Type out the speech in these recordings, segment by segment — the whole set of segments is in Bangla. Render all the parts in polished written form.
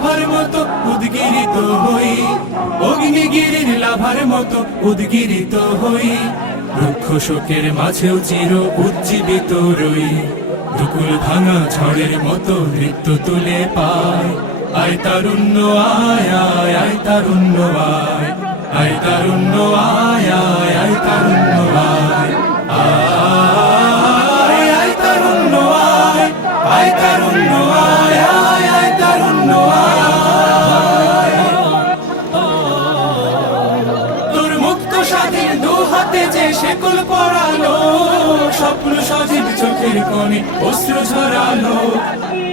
লাভার মতো উদ্গিরিত হই, অগ্নিগিরির লাভার মতো উদ্গিরিত হই। রুক্ষ শোকের মাঝেও চির উজ্জীবিত রই, দুকুল ভাঙা ঝড়ের মতো নৃত্য তুলে পায়। আয় তারুণ্য আয় আয় আয় তারুণ্য আয়, আয় তারুণ্য আয় আয় আয় তারুণ্য আয়, আয় আয় তারুণ্য আয়, আয় তারুণ্য আয় আয় আয় তারুণ্য আয়। তোর মুক্ত স্বাধীন দু হাতে যে শেকল পরালো, স্বপ্ন সজীব চোখের কোণে অশ্রু ঝরালো।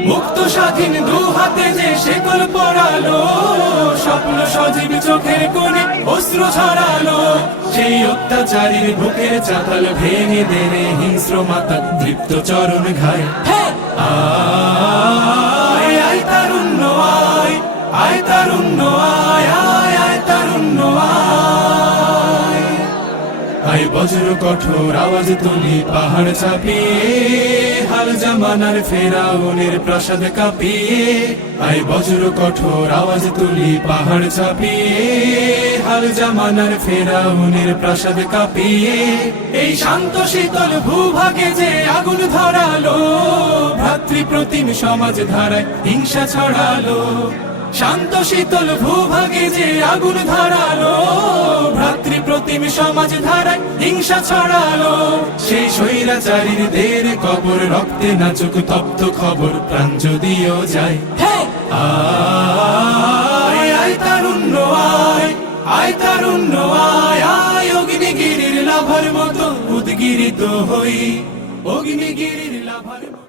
মুক্ত স্বাধীন দু হাতে যে শেকল পরালো, স্বপ্ন সজীব চোখের কোণে অশ্রু ঝরালো। সেই অত্যাচারীর বুকের চাতাল ভেঙে দেনে হিংস্র মাতা তৃপ্ত চরণ ঘায়। আয় আয় তারুণ্য আয়, আয় তারুণ্য আয় আয় আয় তারুণ্য আয়। আয় বজ্র কঠোর আওয়াজ তুলি পাহাড় চাপিয়ে, হাল জামানার ফেরাউনের প্রাসাদ কাঁপিয়ে। আয় বজ্র কঠোর আওয়াজ তুলি পাহাড় চাপিয়ে, হাল জামানার ফেরাউনের প্রাসাদ কাঁপিয়ে। এই শান্ত শীতল ভূভাগে যে আগুন ধরালো, ভ্রাতৃপ্রতিম সমাজ ধারায় হিংসা ছড়ালো। শান্ত শীতল ভূভাগে যে আগুন ধরালো, ভ্রাতৃপ্রতিম সমাজ ধারায় হিংসা ছড়ালো। সেই স্বৈরাচারীর দের কবর রক্তে নাচুক তপ্ত খবর, প্রাণ যদিও যায়। আয় আয় তারুণ্য আয়, আয় তারুণ্য আয় আয়। অগ্নিগিরির লাভার মতো উদ্গিরিত হই, অগ্নিগিরির লাভার মতো।